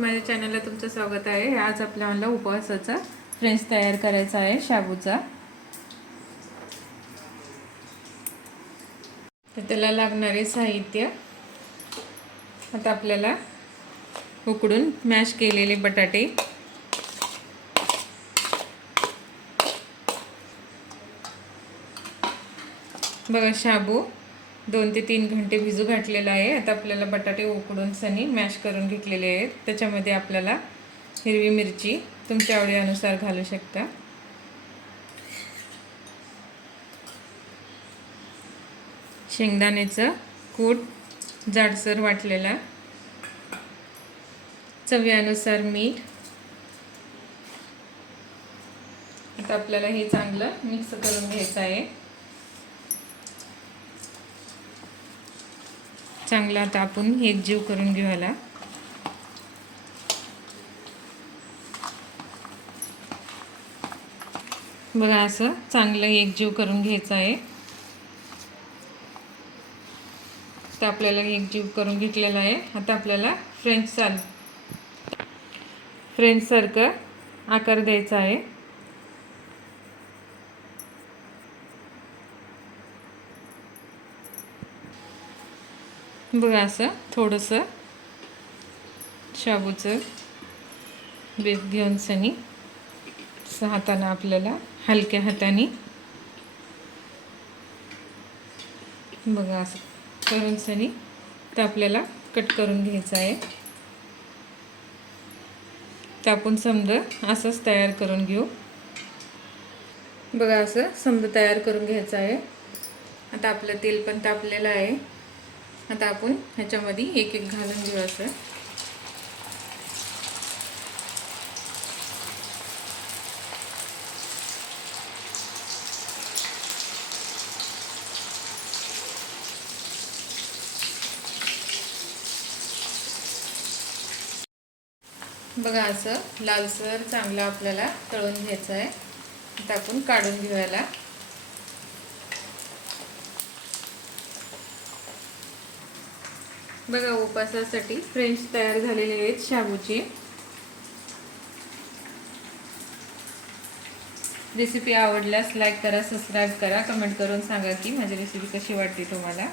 माझ्या चॅनलला तुमचं स्वागत आहे। आज आपल्याला उपवासाचा फ्रेंच तयार करायचा आहे शाबूचा। तर त्याला लागणारे साहित्य आता आपल्याला उकडून मॅश केलेले बटाटे, बघा शाबू 2 ते 3 घंटे भिजू घातलेला आहे। आता आपल्याला बटाटे उकडून सनी मॅश करून घेतलेले आहेत। त्याच्यामध्ये आपल्याला हिरवी मिरची तुमच्या आवडीनुसार घालू शकता, शेंगदाण्याचं कूट जाडसर वाटलेला, चवीनुसार मीठ। आता आपल्याला हे चांगलं मिक्स करून घ्यायचं आहे। चांगला आता आपण एकजीव करून घेऊया। बघा असं चांगलं एकजीव करून घ्यायचं आहे। तर आपल्याला एकजीव करून घेतलेला आहे। आता आपल्याला फ्रेंच सारखं आकार द्यायचा आहे। बघा असं थोडंसं शाबूचं बेस घेऊन सनी हाताने आपल्याला हलक्या हाताने बघा असं करून सनी तर आपल्याला कट करून घ्यायचं आहे। तर आपण समजा असंच तयार करून घेऊ। बघा असं समजा तयार करून घ्यायचं आहे। आता आपलं तेल पण तापलेलं आहे। आता आपण ह्याच्यामध्ये एक एक घालून घेऊ असं। बघा असं लालसर चांगलं आपल्याला तळून घ्यायचं आहे। आता आपण काढून घेऊया। बघा उपवासासाठी फ्रेंच तयार झालेले आहेत शाबूची। रेसिपी आवडल्यास लाईक करा, सबस्क्राईब करा, कमेंट करून सांगा की माझी रेसिपी कशी वाटते तुम्हाला।